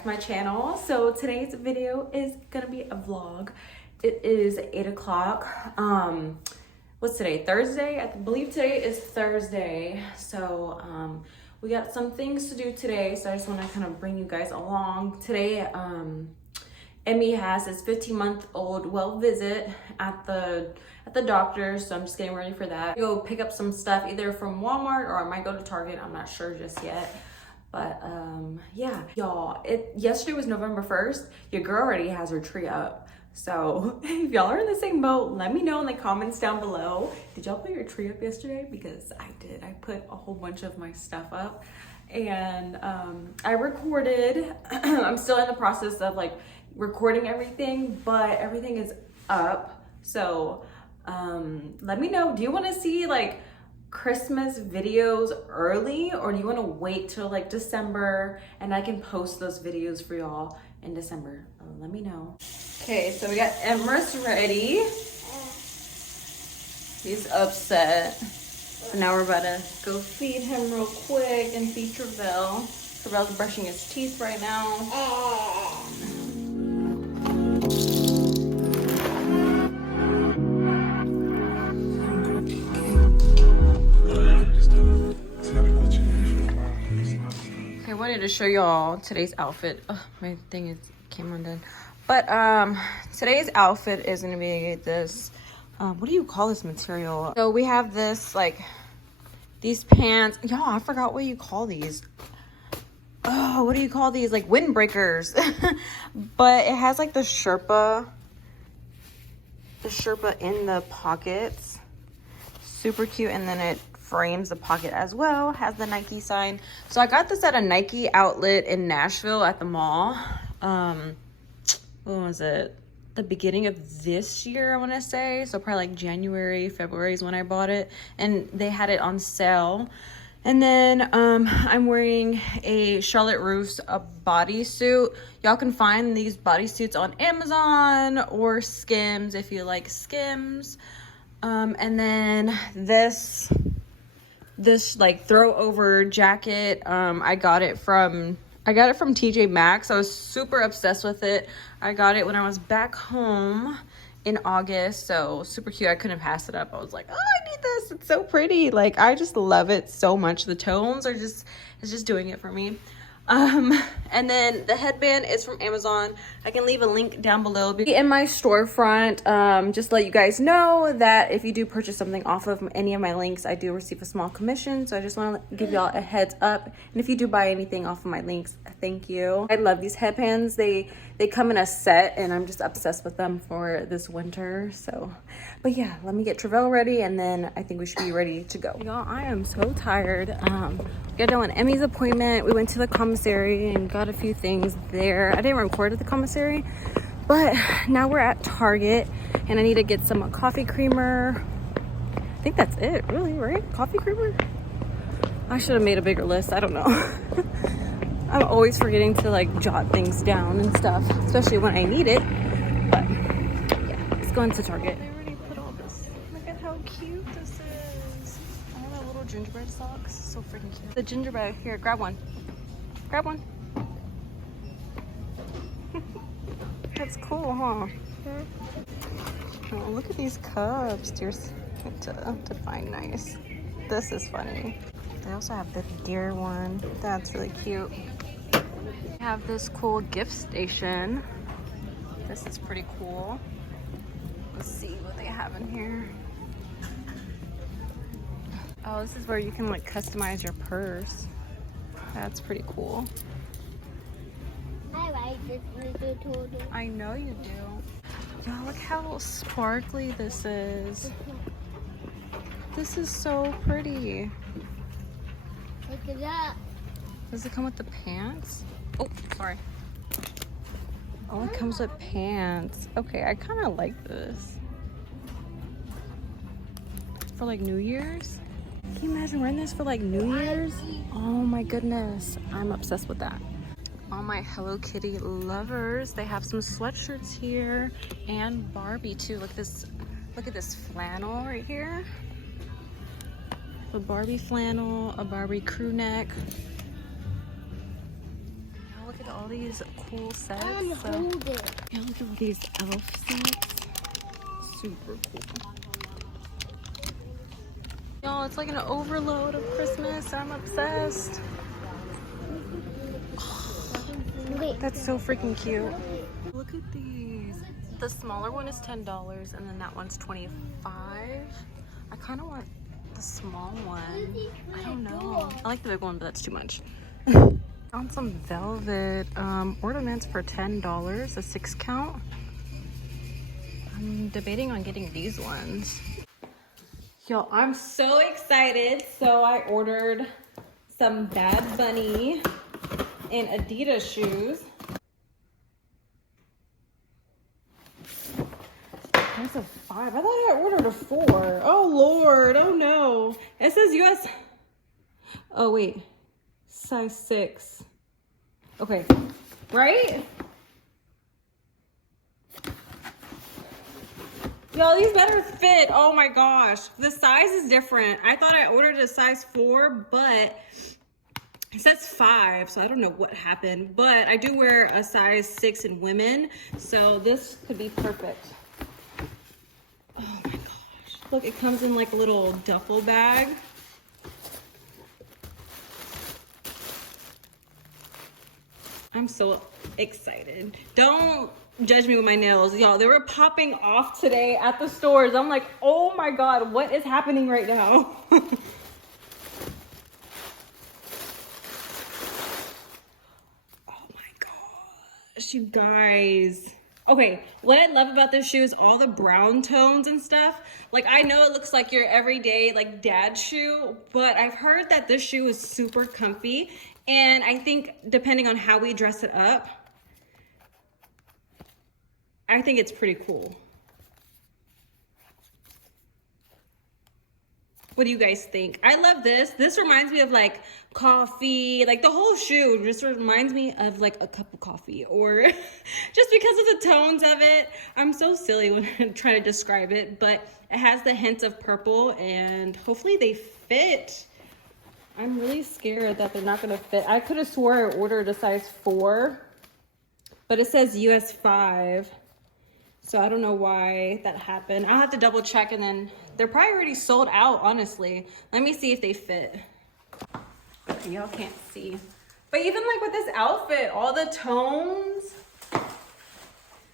back to my channel. So today's video is gonna be a vlog. It is 8 o'clock. What's today? Thursday? I believe today is Thursday. So we got some things to do today, so I just want to kind of bring you guys along. Today Emmy has his 15-month-old well visit at the doctor's, so I'm just getting ready for that. Go pick up some stuff either from Walmart or I might go to Target. I'm not sure just yet. But yeah, y'all, yesterday was November 1st. Your girl already has her tree up. So if y'all are in the same boat, let me know in the comments down below. Did y'all put your tree up yesterday? Because I did. I put a whole bunch of my stuff up, and I recorded. I'm still in the process of like recording everything, but everything is up. So let me know. Do you want to see like Christmas videos early, or do you want to wait till like December and I can post those videos for y'all in December? Let me know. Okay, so we got Emrys ready. He's upset. So now we're about to go feed him real quick and feed Travell. Travell's brushing his teeth right now. I wanted to show y'all today's outfit. Oh, my thing is came undone. But today's outfit is gonna be this. What do you call this material? So we have this like these pants. Y'all, I forgot what you call these. Oh, what do you call these? Like windbreakers. But it has like the Sherpa in the pockets. Super cute, and then it frames the pocket as well. Has the Nike sign. So I got this at a Nike outlet in Nashville at the mall. When was it? The beginning of this year, I want to say. So probably like January, February is when I bought it, and they had it on sale. And then I'm wearing a Charlotte Russe bodysuit. Y'all can find these bodysuits on Amazon or Skims if you like Skims. And then this like throw over jacket, I got it from TJ Maxx. I was super obsessed with it. I got it when I was back home in August, so super cute. I couldn't pass it up. I was like, oh, I need this. It's so pretty. Like, I just love it so much. The tones are it's just doing it for me. And then the headband is from Amazon. I can leave a link down below in my storefront. Just to let you guys know that if you do purchase something off of any of my links, I do receive a small commission. So I just want to give y'all a heads up. And if you do buy anything off of my links, thank you. I love these headbands. They come in a set, and I'm just obsessed with them for this winter. So, but yeah, let me get Travell ready, and then I think we should be ready to go. Y'all, I am so tired. Got done with Emmy's appointment. We went to the commissary and got a few things there. I didn't record at the commissary, but now we're at Target, and I need to get some coffee creamer. I think that's it, really, right? Coffee creamer? I should have made a bigger list. I don't know. I'm always forgetting to like jot things down and stuff, especially when I need it. But yeah, let's go into Target. I already put all this. Look at how cute this is. I have my little gingerbread socks. So freaking cute. The gingerbread, here, grab one. Grab one. That's cool, huh? Oh, look at these cups. Yours to find nice. This is funny. They also have the deer one. That's really cute. They have this cool gift station. This is pretty cool. Let's see what they have in here. Oh, this is where you can like customize your purse. That's pretty cool. I like this little turtle. I know you do. Y'all, look how sparkly this is. This is so pretty. Look at that. Does it come with the pants? Oh, sorry. Oh, it comes with pants. Okay, I kind of like this. For like New Year's? Can you imagine wearing this for like New Year's? Oh my goodness. I'm obsessed with that. All my Hello Kitty lovers. They have some sweatshirts here and Barbie too. Look at this flannel right here. A Barbie flannel, a Barbie crew neck. all these cool sets. And So hold it. yeah, look at all these elf sets. Super cool. Y'all, it's like an overload of Christmas. I'm obsessed. Wait. That's so freaking cute. Look at these. The smaller one is $10 and then that one's $25. I kind of want the small one. I don't know. I like the big one, but that's too much. Found some velvet ornaments for $10, a 6 count. I'm debating on getting these ones. Yo, I'm so excited. So I ordered some Bad Bunny and Adidas shoes. There's a 5. I thought I ordered a 4. Oh Lord, oh no. It says US. Oh wait, size 6. Okay, right? Yo, these better fit. Oh my gosh. The size is different. I thought I ordered a size 4, but it says 5, so I don't know what happened. But I do wear a size 6 in women, so this could be perfect. Oh my gosh. Look, it comes in like a little duffel bag. I'm so excited. Don't judge me with my nails. Y'all, they were popping off today at the stores. I'm like, oh my God, what is happening right now? Oh my gosh, you guys. Okay, what I love about this shoe is all the brown tones and stuff. Like, I know it looks like your everyday, like, dad shoe, but I've heard that this shoe is super comfy. And I think depending on how we dress it up, I think it's pretty cool. What do you guys think? I love this. This reminds me of like coffee, like the whole shoe just reminds me of like a cup of coffee, or just because of the tones of it. I'm so silly when I'm trying to describe it, but it has the hints of purple and hopefully they fit. I'm really scared that they're not gonna fit. I could have swore I ordered a size 4, but it says US 5. So I don't know why that happened. I'll have to double check, and then they're probably already sold out, honestly. Let me see if they fit. Okay, y'all can't see. But even like with this outfit, all the tones.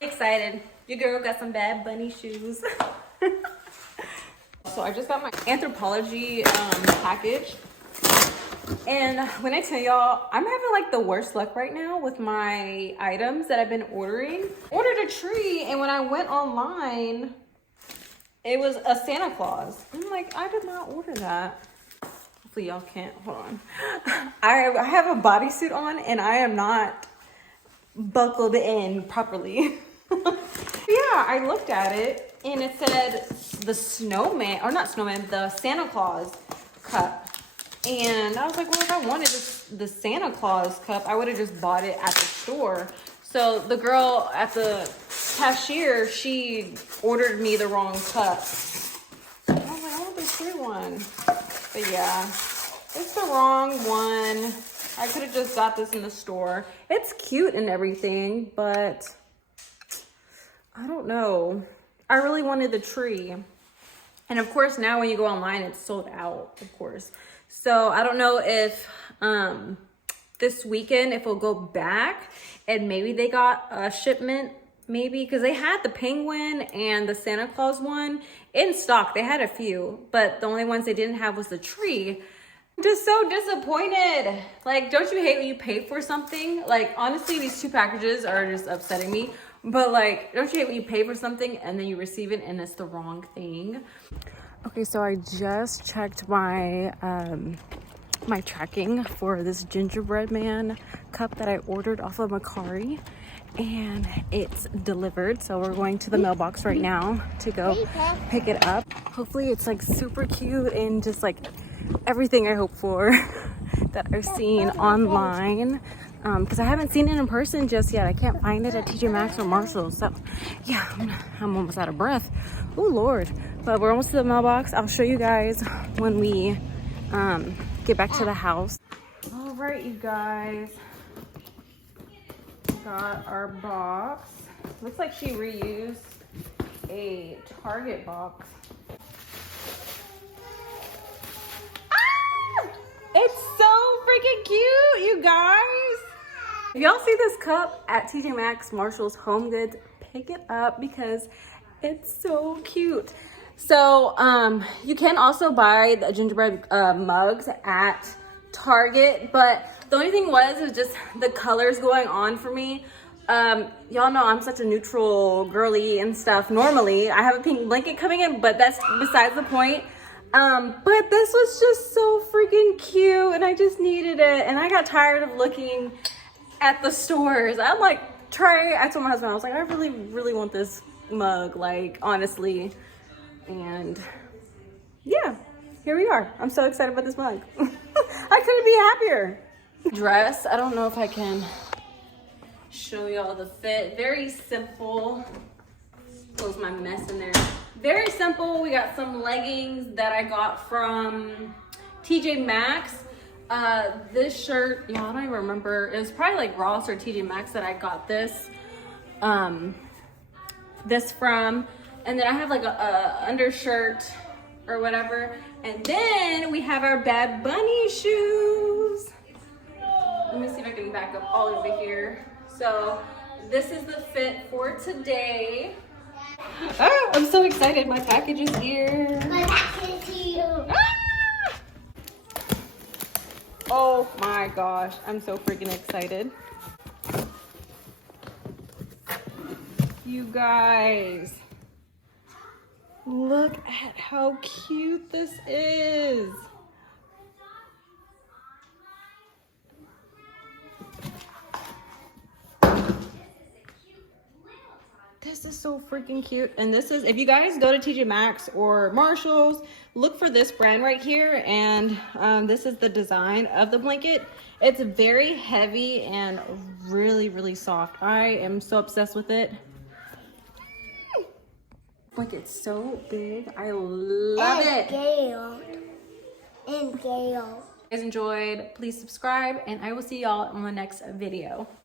Excited. Your girl got some Bad Bunny shoes. So I just got my Anthropologie package. And when I tell y'all, I'm having like the worst luck right now with my items that I've been ordering. Ordered a tree, and when I went online, it was a Santa Claus. I'm like, I did not order that. Hopefully y'all can't, hold on. I have a bodysuit on and I am not buckled in properly. Yeah, I looked at it and it said the snowman, or not snowman, the Santa Claus cup. And I was like, well, if I wanted the Santa Claus cup, I would have just bought it at the store. So the girl at the cashier, she ordered me the wrong cup. I was like, I want the clear one. But yeah, it's the wrong one. I could have just got this in the store. It's cute and everything, but I don't know. I really wanted the tree. And of course, now when you go online, it's sold out, of course. So I don't know if this weekend, if we'll go back and maybe they got a shipment, maybe, because they had the penguin and the Santa Claus one in stock. They had a few, but the only ones they didn't have was the tree. I'm just so disappointed. Like, don't you hate when you pay for something? Like, honestly, these two packages are just upsetting me. But like, don't you hate when you pay for something and then you receive it and it's the wrong thing? Okay, so I just checked my my tracking for this gingerbread man cup that I ordered off of Mercari, and it's delivered. So we're going to the mailbox right now to go pick it up. Hopefully it's like super cute and just like everything I hope for that I've seen online. Because I haven't seen it in person just yet. I can't find it at TJ Maxx or Marshalls. So yeah, I'm almost out of breath. Oh Lord. But we're almost to the mailbox. I'll show you guys when we get back to the house. All right, you guys. got our box. Looks like she reused a Target box. Ah! It's so freaking cute, you guys. If y'all see this cup at TJ Maxx, Marshalls, Home Goods, pick it up because it's so cute. So you can also buy the gingerbread mugs at Target, but the only thing was just the colors going on for me. Y'all know I'm such a neutral girly and stuff. Normally, I have a pink blanket coming in, but that's besides the point. But this was just so freaking cute, and I just needed it. And I got tired of looking at the stores. I'm like, I told my husband, I was like, I really, really want this mug, like, honestly. And yeah, here we are. I'm so excited about this mug. I couldn't be happier. Dress, I don't know if I can show y'all the fit. Very simple. Close my mess in there. Very simple. We got some leggings that I got from TJ Maxx. This shirt, yeah, I don't even remember. It was probably like Ross or TJ Maxx that I got this from. And then I have like a undershirt or whatever. And then we have our Bad Bunny shoes. Let me see if I can back up all over here. So this is the fit for today. Oh, I'm so excited. My package is here. My package is here. Ah! Oh my gosh, I'm so freaking excited. You guys, look at how cute this is. This is so freaking cute. And this is, if you guys go to TJ Maxx or Marshalls, look for this brand right here. And this is the design of the blanket. It's very heavy and really, really soft. I am so obsessed with it. Blanket's so big. I love it. Gale. And Gale. If you guys enjoyed, please subscribe, and I will see y'all on the next video.